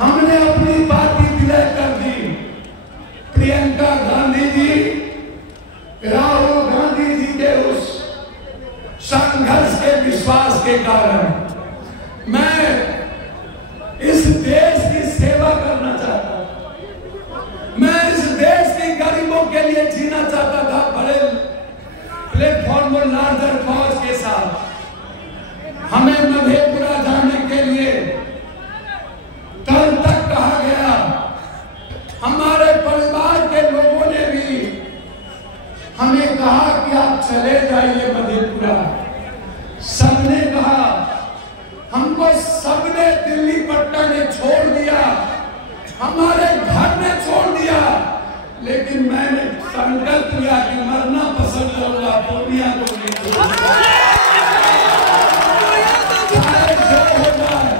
हमने अपनी पार्टी विलय कर दी। प्रियंका गांधी जी, राहुल गांधी जी के उस संघर्ष के विश्वास के कारण मैं इस देश की सेवा करना चाहता हूं। मैं इस देश के गरीबों के लिए जीना चाहता था, बड़े प्लेटफॉर्म और लार्जर फौज के साथ। हमें मधेपुरा जाने के लिए कल तक कहा गया। हमारे परिवार के लोगों ने भी हमें कहा कि आप चले जाइए मधेपुरा। सबने कहा, हमको सबने, दिल्ली पट्टा ने छोड़ दिया, हमारे घर ने छोड़ दिया, लेकिन मैंने संकल्प लिया कि मरना पसंद करूंगा, पूर्णिया को नहीं छोड़ूंगा। चाहे जो हो जाए,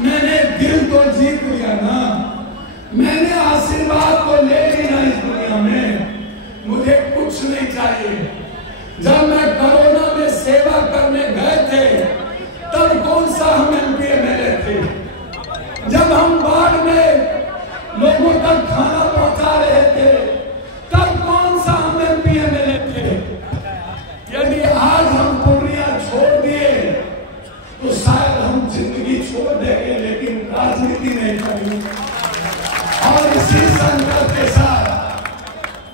मैंने दिल को जीत लिया ना, मैंने आशीर्वाद को ले लिया इस दुनिया में। मुझे कुछ नहीं चाहिए। जब मैं कोरोना में सेवा करने गए थे, तब कौन सा हम एमपी एमएलए थे? जब हम बाढ़ में लोगों तक खाना पहुंचा रहे थे, तब कौन सा हम एमपी एमएलए थे? यदि आज हम पूर्णिया छोड़ दिए तो शायद हम जिंदगी छोड़ देंगे, लेकिन राजनीति नहीं करेंगे। और इसी संकल्प के साथ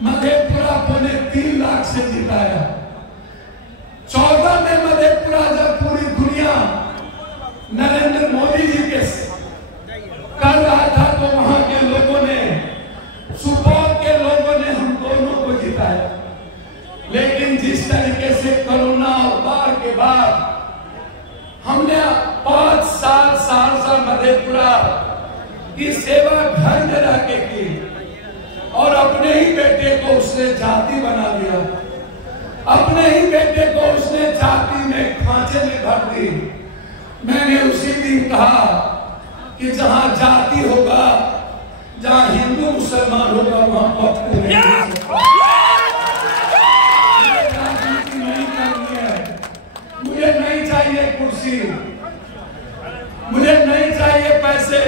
मधेपुरा को ने 3 लाख से जिताया। 14 में मधेपुरा जब पूरी दुनिया नरेंद्र मोदी जी के कर रहा था, तो वहां के लोगों ने, सुपौल के लोगों ने हम दोनों को जिताया। लेकिन जिस तरीके से कोरोना और बाढ़ के बाद हमने 5 साल सहरसा मधेपुरा की सेवा घर में रह के की, और अपने ही बेटे को उसने जाति बना दिया। अपने ही बेटे को उसने जाति में खांचे में भर दी। मैंने उसी दिन कहा कि जहां जाति होगा, जहां हिंदू मुसलमान होगा, वहां पक्ष नहीं करनी है। मुझे नहीं चाहिए कुर्सी, मुझे नहीं चाहिए पैसे।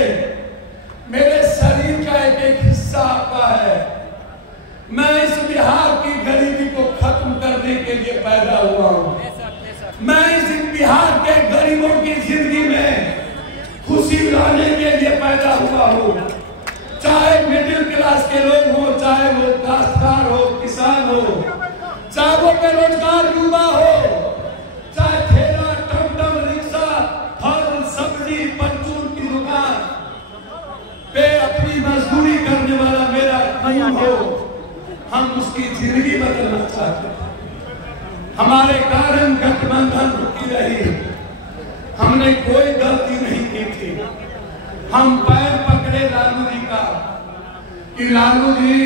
मेरे शरीर का एक एक हिस्सा आपका है। मैं इस बिहार की गरीबी को खत्म करने के लिए पैदा हुआ हूँ। मैं इस बिहार के गरीबों की जिंदगी में खुशी लाने के लिए पैदा हुआ हूँ। चाहे मिडिल क्लास के लोग हो, चाहे वो काश्तकार हो, किसान हो, चाहे वो बेरोजगार युवा हो, चाहे ठेला, टमटम, रिक्शा, फल, सब्जी, परचून की दुकान पे अपनी मजदूरी करने वाला मेरा कहीं हो, हम उसकी जिंदगी बदलना चाहते हैं। हमारे कारण गठबंधन रुकी रही। हमने कोई गलती नहीं की थी। हम पैर पकड़े लालू जी का कि लालू जी,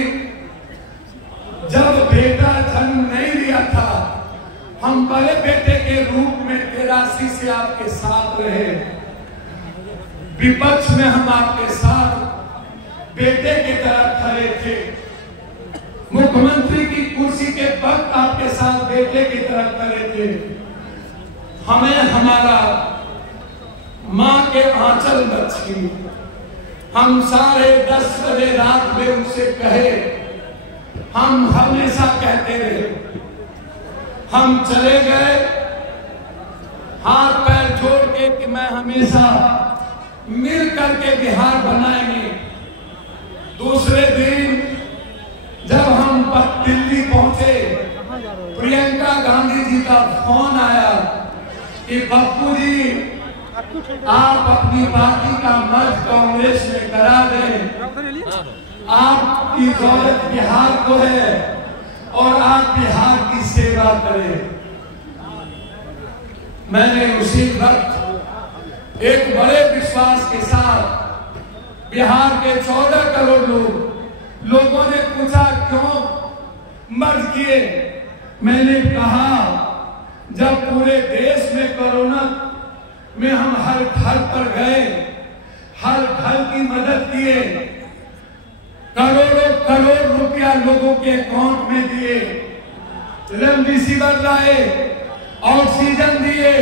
जब बेटा जन्म नहीं लिया था, हम बड़े बेटे के रूप में 83 से आपके साथ रहे। विपक्ष में हम आपके साथ बेटे की तरह खड़े थे। मुख्यमंत्री की कुर्सी के वक्त आपके साथ बेटे की तरह खड़े थे। हमें हमारा मां के आंचल बची। हम 10:30 बजे रात में उनसे कहे, हम हमेशा कहते रहे। हम चले गए हाथ पैर जोड़ के कि मैं हमेशा मिल करके बिहार बनाएंगे। दूसरे दिन जब हम दिल्ली पहुंचे, प्रियंका गांधी जी का फोन आया कि पप्पू जी, आप अपनी पार्टी का मर्ज कांग्रेस में करा दें। आपकी दौलत बिहार को है और आप बिहार की सेवा करें। मैंने उसी वक्त एक बड़े विश्वास के साथ बिहार के 14 करोड़ लोगों ने पूछा क्यों मर्ज किए। मैंने कहा, जब पूरे देश में कोरोना में हम हर घर पर गए, हर घर की मदद किए, करोड़ों करोड़ रुपया लोगों के अकाउंट में दिए, रेमडेसिविर लाए, ऑक्सीजन दिए,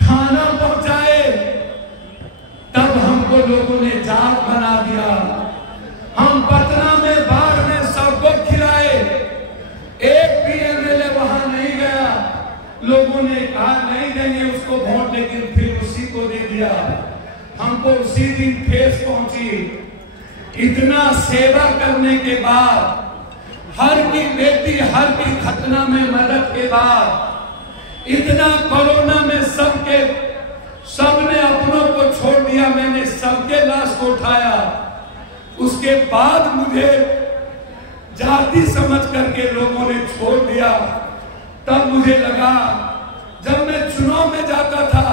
खाना पहुंचाए, तब हमको लोगों लोगों ने कहा नहीं देंगे उसको वोट, लेकिन फिर उसी को दे दिया। हमको उसी दिन ठेस पहुंची। इतना सेवा करने के बाद, हर की बेटी हर की घटना में मदद के बाद, इतना कोरोना में सबने अपनों को छोड़ दिया, मैंने सबके लाश को उठाया। उसके बाद मुझे जाति समझ करके लोगों ने छोड़ दिया। तब मुझे लगा, जब मैं चुनाव में जाता था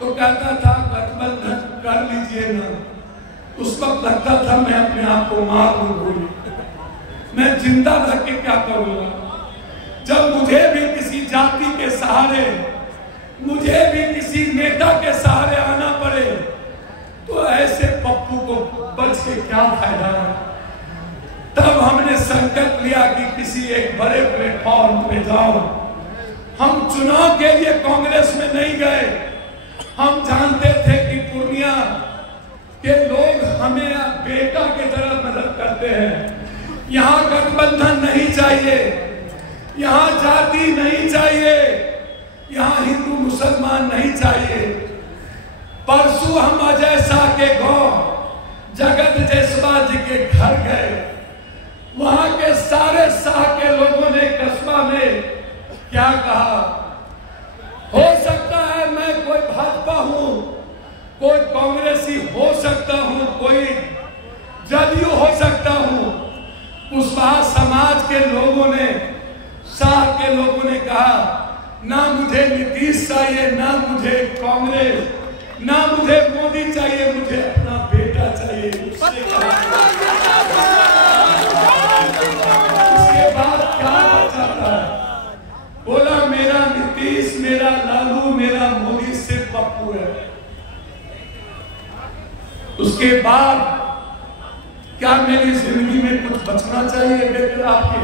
तो कहता था गठबंधन कर लीजिए ना, उस वक्त लगता था मैं अपने आप को मार दूंगी, मैं जिंदा रह के क्या करूंगा। जब मुझे भी किसी जाति के सहारे, मुझे भी किसी नेता के सहारे आना पड़े, तो ऐसे पप्पू को बच के क्या फायदा है। तब हमने संकल्प लिया कि किसी एक बड़े प्लेटफॉर्म पे जाओ। हम चुनाव के लिए कांग्रेस में नहीं गए। हम जानते थे कि पूर्णिया के लोग हमें बेटा की तरह मदद करते हैं। यहाँ गठबंधन नहीं चाहिए, यहाँ जाति नहीं चाहिए, यहाँ हिंदू मुसलमान नहीं चाहिए। परसों हम अजय शाह के गांव जगत जयसवाल जी के घर गए। वहां के सारे शाह के लोगों ने कस्बा में क्या कहा, हो सकता है मैं कोई भाजपा हूं, कोई कांग्रेसी हो सकता हूं, कोई जदयू हो सकता हूं। कुशवाहा समाज के लोगों ने, शाह के लोगों ने कहा, ना मुझे नीतीश चाहिए, ना मुझे कांग्रेस, ना मुझे मोदी चाहिए, मुझे अपना बेटा चाहिए। उसके बाद क्या चाहता है? बोला मेरा नीतीश, मेरा लालू, मेरा मोदी सिर्फ पप्पू है। उसके बाद क्या मेरी जिंदगी में कुछ बचना चाहिए बेटे आपके?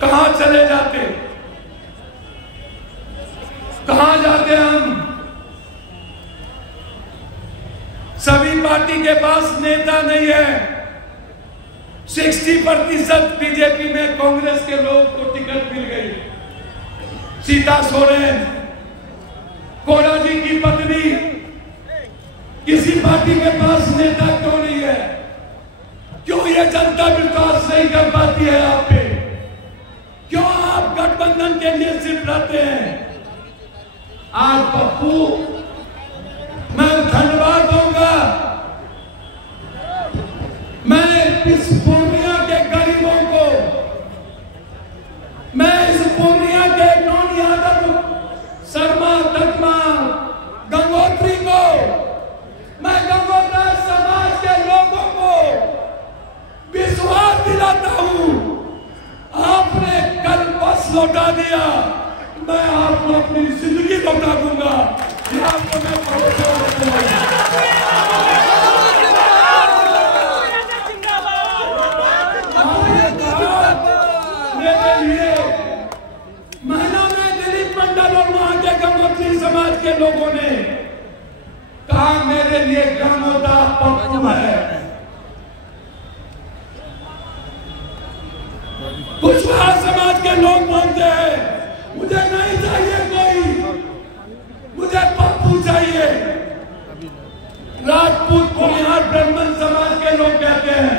कहां चले जाते, कहां जाते हम? सभी पार्टी के पास नेता नहीं है। 60% बीजेपी में कांग्रेस के लोग को टिकट मिल गई। सीता सोरेन, कोरा जी की पत्नी, किसी पार्टी के पास नेता क्यों नहीं है? क्यों ये जनता विश्वास नहीं कर पाती है आप पे? क्यों आप गठबंधन के लिए सिर्फ रहते हैं? आज पप्पू, मैं धन्यवाद दूंगा। मैं इस पूर्णिया के गरीबों को, मैं इस पूर्णिया के नॉन यादव, शर्मा, तकमा, गंगोत्री को, मैं गंगोत्रा समाज के लोगों को विश्वास दिलाता हूं। आपने कल बस लौटा दिया, मैं आपको अपनी जिंदगी लौटा दूंगा। ये आपको मैं भरोसा देता हूं। मेरे लिए महीना में दिलीप मंडल और वहां के गंगोत्री समाज के लोगों ने कहा मेरे लिए गंगोदा पप्पू है। कुशवाहा समाज के लोग बोलते हैं मुझे नहीं चाहिए कोई, मुझे पप्पू चाहिए। राजपूत कोलिहार ब्राह्मण समाज के लोग कहते हैं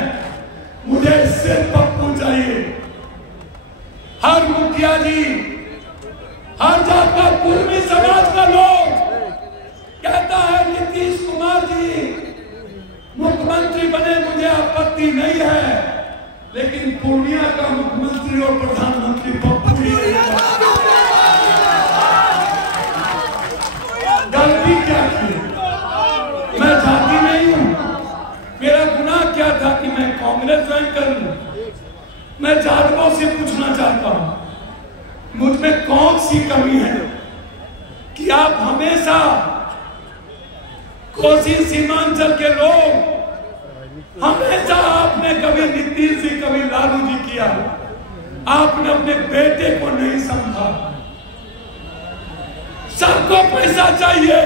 मुझे सिर्फ पप्पू चाहिए। हर मुखिया जी, हर जात का कुर्मी समाज का लोग कहता है नीतीश कुमार जी मुख्यमंत्री बने, मुझे आपत्ति नहीं है, लेकिन पूर्णिया का मुख्यमंत्री और प्रधानमंत्री पप्पू जी गलती क्या की? मैं जाति नहीं हूं। मेरा गुनाह क्या था कि मैं कांग्रेस ज्वाइन कर लूं? मैं जादवों से पूछना चाहता हूं मुझ में कौन सी कमी है कि आप हमेशा कोसी सीमांचल के लोग, हमेशा आपने कभी नीतीश जी, कभी लालू जी किया, आपने अपने बेटे को नहीं समझा। सबको पैसा चाहिए,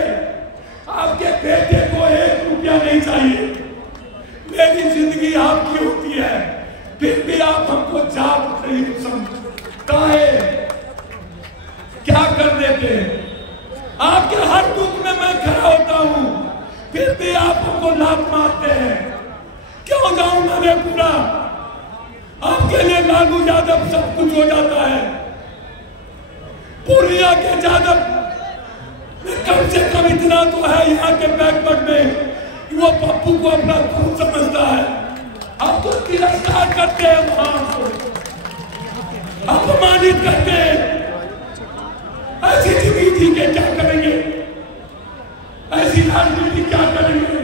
आपके बेटे को 1 रुपया नहीं चाहिए। मेरी जिंदगी आपकी होती है, फिर भी आप हमको जात नहीं समझते। काहे क्या कर देते? आपके हर दुख में मैं खड़ा होता हूं, फिर भी आप हमको लात मारते हैं। क्यों जाऊं मैं पूरा? आपके लिए लालू यादव सब कुछ हो जाता है। पूर्णिया के यादव कम से कम इतना तो है यहाँ के बैकवर्ड में कि वो पप्पू को अपना खून समझता है। आप तो तिरस्कार करते हैं, वहां को अपमानित करते हैं। ऐसी जिंदगी के क्या करेंगे? ऐसी राजनीति क्या करेंगे?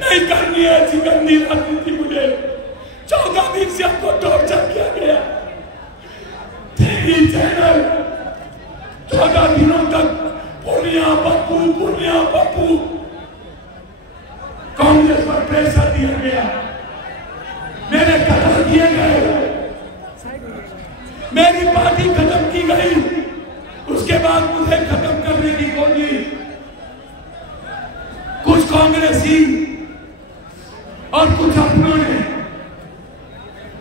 नहीं करनी है ऐसी गंदी राजनीति। मुझे 14 दिन से आपको टॉर्चर किया गया। टीवी चैनल 14 दिनों तक पूर्णिया पप्पू कांग्रेस पर प्रेशर दिया गया। मेरे कत्ल किए गए, मेरी पार्टी खत्म की गई। उसके बाद मुझे खत्म करने की कोशिश कुछ कांग्रेसी और कुछ अपनों ने।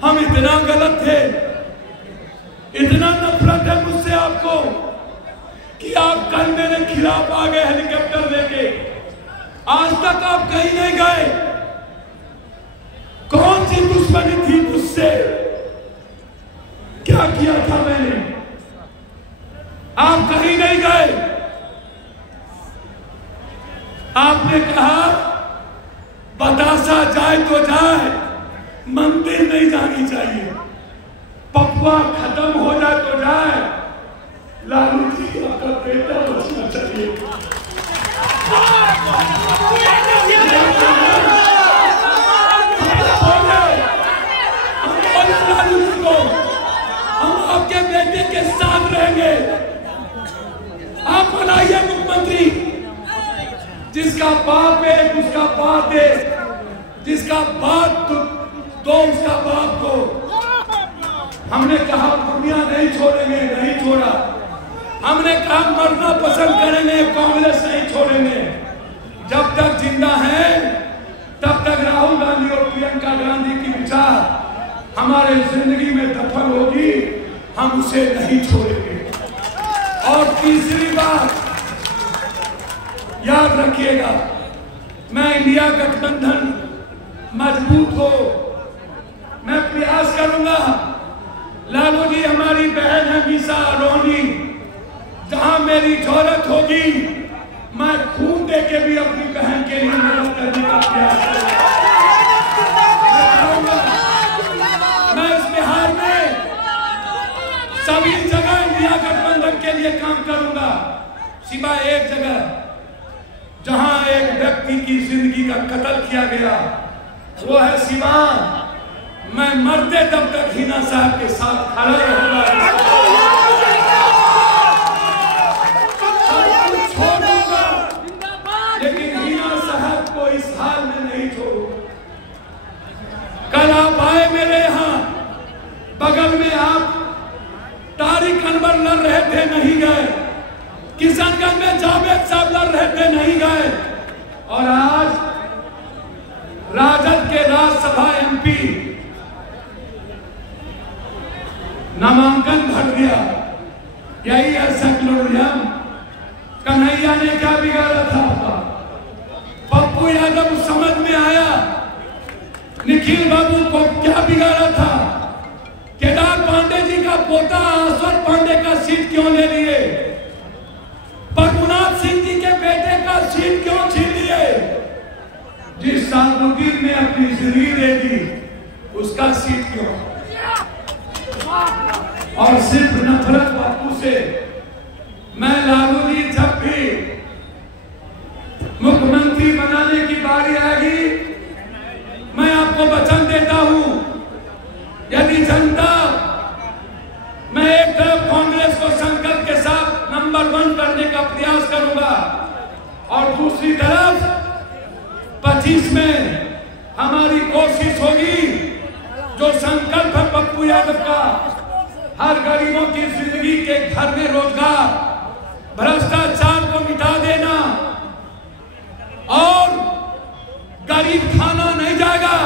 हम इतना गलत थे, इतना नफरत है मुझसे आपको कि आप कल मेरे खिलाफ आ गए हेलीकॉप्टर लेके। आज तक आप कहीं नहीं गए। कौन सी दुश्मनी थी मुझसे? क्या किया था मैंने? आप कहीं नहीं गए। आपने कहा बतासा जाए तो जाए, मंदिर नहीं जानी चाहिए। पप्पा खत्म हो जाए तो जाए, लालू जी आपका बेटा बचना चाहिए। लालू जी को हम आपके बेटे के साथ रहेंगे। आप बनाइए मुख्यमंत्री। जिसका बाप है उसका बाप है, जिसका बाप दो उसका बाप दो। हमने कहा पूर्णिया नहीं छोड़ेंगे, नहीं छोड़ा। हमने कहा मरना पसंद करेंगे, कांग्रेस नहीं छोड़ेंगे। जब तक जिंदा है तब तक राहुल गांधी और प्रियंका गांधी की विचार हमारे जिंदगी में दफन होगी, हम उसे नहीं छोड़ेंगे। और तीसरी बात याद रखिएगा, मैं इंडिया गठबंधन मजबूत हो, मैं प्रयास करूंगा। लालू जी हमारी बहन है मीसा रोनी, जहां मेरी जरूरत होगी मैं खून दे के भी अपनी बहन के लिए मदद करने का प्रयास करूंगा। मैं इस बिहार में सभी जगह इंडिया गठबंधन के लिए काम करूंगा, सिवाय एक जगह जहां एक व्यक्ति की जिंदगी का कत्ल किया गया, वो है सीवान। मैं मरते तब तक हिना साहब के साथ खड़ा रहूंगा। लेकिन हिना साहब को इस हाल में नहीं छोड़ूंगा। कल आप आए मेरे यहाँ, बगल में आप तारिक अनवर लड़ रहे थे, नहीं गए। किशनगंज में जावेद साहब लड़ रहे थे, नहीं गए। और आज राजद के राज्यसभा एमपी नामांकन भर दिया। यही है सेक्युलरिज्म। कन्हैया ने क्या बिगाड़ा था आपका? पप्पू यादव समझ में आया। निखिल बाबू को क्या बिगाड़ा था? केदार पांडे जी का पोता आश्वर पांडे का सीट क्यों ले लिए? पद्मनाभ सिंह जी के बेटे का सीट क्यों छीन लिए? जिस सालुद्दीन ने अपनी जिंदगी दे दी उसका सीट क्यों? और सिर्फ नफरत बापू से। मैं लालू जी जब भी मुख्यमंत्री बनाने की बारी आएगी, मैं आपको वचन देता हूं, यदि जनता, मैं एक तरफ कांग्रेस को संकल्प के साथ नंबर 1 करने का प्रयास करूंगा और दूसरी तरफ 25 में हमारी कोशिश होगी, जो संकल्प है पप्पू यादव का, हर गरीबों की जिंदगी के घर में रोजगार, भ्रष्टाचार को मिटा देना। और गरीब खाना नहीं जाएगा,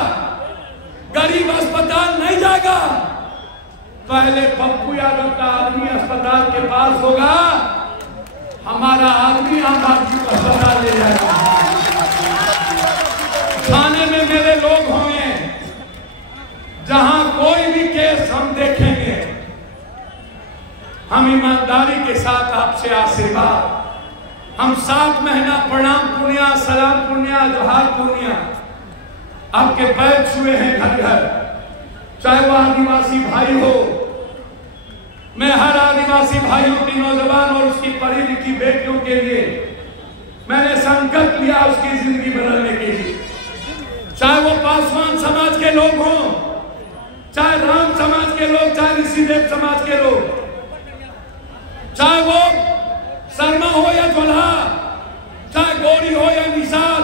गरीब अस्पताल नहीं जाएगा, पहले पप्पू यादव का आदमी अस्पताल के पास होगा, हमारा आदमी आम आदमी को अस्पताल ले जाएगा। थाने में मेरे लोग होंगे, जहां कोई भी केस हम देखेंगे, हम ईमानदारी के साथ आपसे आशीर्वाद, हम 7 महीना प्रणाम पुण्या, सलाम पुण्या, जोहार पुण्या आपके पैर छुए हैं घर घर, चाहे वो आदिवासी भाई हो। मैं हर आदिवासी भाइयों की, नौजवान और उसकी पढ़ी लिखी बेटियों के लिए मैंने संकल्प लिया उसकी जिंदगी बदलने के लिए। चाहे वो पासवान समाज के लोग हों, चाहे राम समाज के लोग, चाहे ऋषिदेव समाज के लोग, चाहे वो शर्मा हो या जोल्हा, चाहे गौरी हो या निषाद,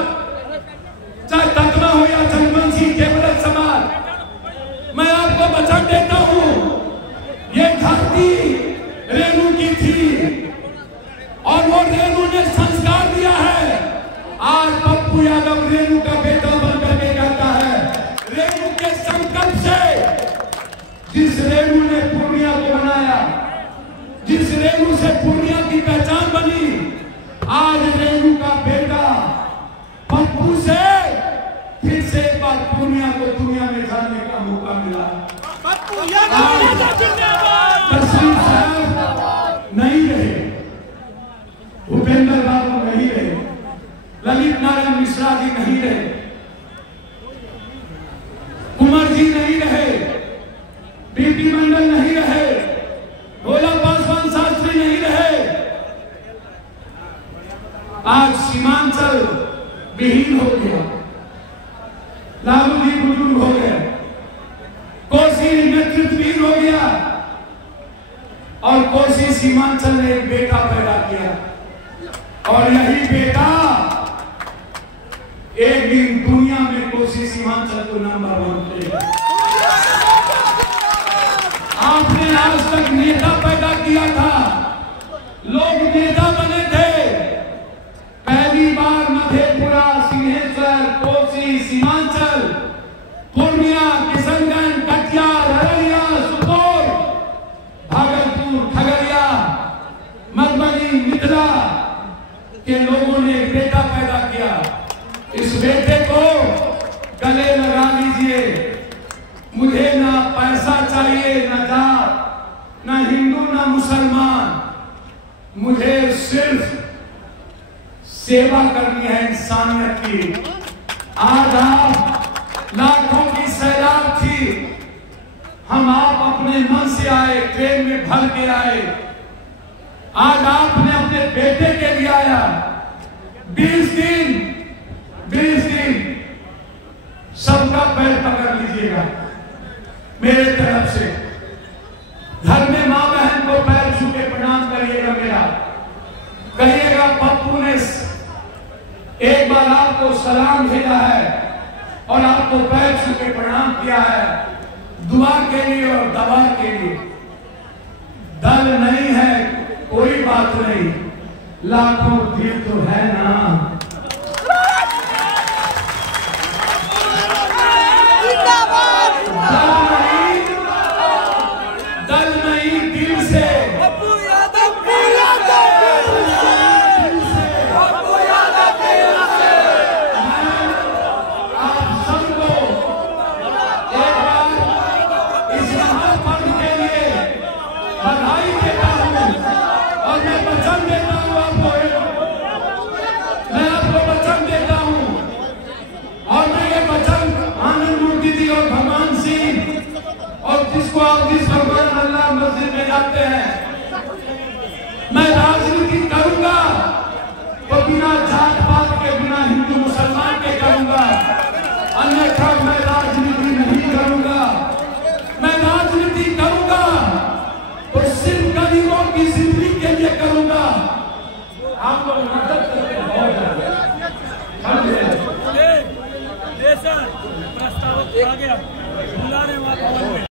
चाहे तकमा हो या जनवंशी केवलत समाज, मैं आपको वचन देता हूं, ये धरती रेणु की थी और वो रेणु ने संस्कार दिया है। आज पप्पू यादव रेणु का बेटा बन करके कहता है, रेणु के संकल्प से जिस रेणु ने पूर्णिया को बनाया, जिस रेणु से पूर्णिया की पहचान बनी, आज रेणु का बेटा पप्पू से फिर से एक बार पूर्णिया को दुनिया में जाने का मौका मिला। तस्वीर साहब नहीं रहे, भूपेंद्र बाबू नहीं रहे, ललित नारायण मिश्रा जी नहीं रहे, कुमार जी नहीं रहे, बीपी मंडल नहीं रहे, भोला पासवान शास्त्री नहीं रहे। आज सीमांचल विहीन हो गया, लालू जी बुजुर्ग हो गए, कोसी नेतृत्वहीन हो गया और कोसी सीमांचल ने एक बेटा पैदा किया और यही बेटा एक दिन दुनिया में कोसी सीमांचल को नंबर 1 करेगा। आपने आज तक नेता पैदा किया था, लोग नेता बने थे, पहली बार मधेपुरा, सिंहेश्वर, कोसी, सीमांचल, पूर्णिया, किशनगंज, कटिहार, अररिया, सुपौल, भागलपुर, खगड़िया, मधुबनी, मिथिला के लोगों ने एक बेटा पैदा किया। इस बेटे को गले लगा लीजिए। मुझे ना पैसा चाहिए, ना जात, ना हिंदू, ना मुसलमान, मुझे सिर्फ सेवा करनी है इंसानियत की। आज आप लाखों की सैलाब थी, हम आप अपने मन से आए, ट्रेन में भर के आए। आज आपने अपने बेटे के लिए आया, 20 दिन सबका पैर पकड़ लीजिएगा मेरे तरफ से। घर में मां बहन को पैर छू के प्रणाम करिएगा मेरा, कहिएगा पप्पू ने एक बार आपको सलाम भेजा है और आपको पैर छू के प्रणाम किया है, दुआ के लिए और दवा के लिए। दल नहीं है कोई बात नहीं, लाखों दिल तो है ना। दल नहीं दिल से बधाई देता हूं और मैं वचन देता हूं आपको, मैं आपको वचन देता हूं और मैं ये वचन आनंद मूर्ति जी और भगवान सिंह और जिसको आप जिस भगवान अल्लाह मस्जिद में जाते हैं